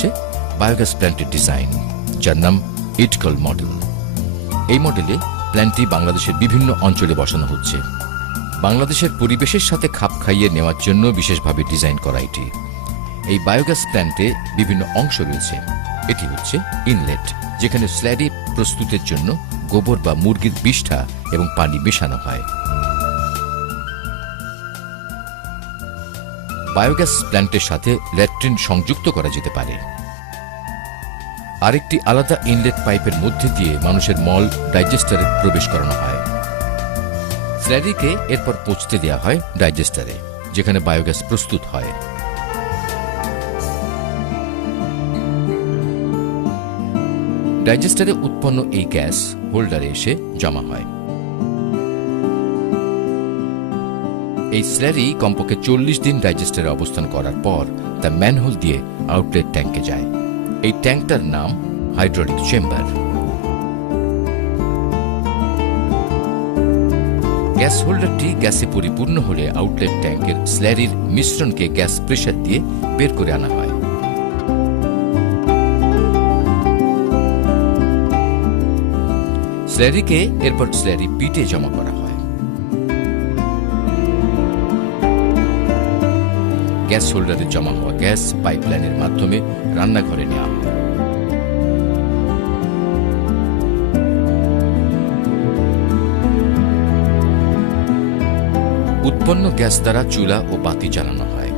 হচ্ছে বায়োগ্যাস প্ল্যান্টের ডিজাইন, যার নাম ইটকল মডেল। এই মডেলে প্ল্যান্টটি বাংলাদেশের বিভিন্ন অঞ্চলে বসানো হচ্ছে। বাংলাদেশের পরিবেশের সাথে খাপ খাইয়ে নেওয়ার জন্য বিশেষভাবে ডিজাইন করা এটি। এই বায়োগ্যাস প্ল্যান্টে বিভিন্ন অংশ রয়েছে। এটি হচ্ছে ইনলেট, যেখানে স্ল্যারি প্রস্তুতের জন্য গোবর বা মুরগির বিষ্ঠা এবং পানি মেশানো হয়। বায়োগ্যাস প্ল্যান্টের সাথে ল্যাট্রিন সংযুক্ত করা যেতে পারে। আরেকটি আলাদা ইনলেট পাইপের মধ্যে দিয়ে মানুষের মল ডাইজেস্টারে প্রবেশ করানো হয়। স্ল্যারিকে এরপর পচতে দেওয়া হয় ডাইজেস্টারে যেখানে বায়োগ্যাস প্রস্তুত হয়। ডাইজেস্টারে উৎপন্ন এই গ্যাস হোল্ডারে এসে জমা হয়। এই স্ল্যারি কমপক্ষে চল্লিশ দিন ডাইজেস্টারে অবস্থান করার পর তা ম্যানহোল দিয়ে আউটলেট ট্যাঙ্কে যায়। এই ট্যাঙ্কটার নাম হাইড্রোলিক চেম্বার। গ্যাস হোল্ডারটি গ্যাসে পরিপূর্ণ হলে আউটলেট ট্যাঙ্কের স্ল্যারির মিশ্রণকে গ্যাস প্রেশার দিয়ে বের করে আনা হয়। স্ল্যারিকে এরপর স্ল্যারি পিটে জমা করা হয়। গ্যাস হোল্ডারে জমা হওয়া গ্যাস পাইপলাইনের মাধ্যমে রান্নাঘরে নেওয়া হয়। উৎপন্ন গ্যাস দ্বারা চুলা ও বাতি জ্বালানো হয়।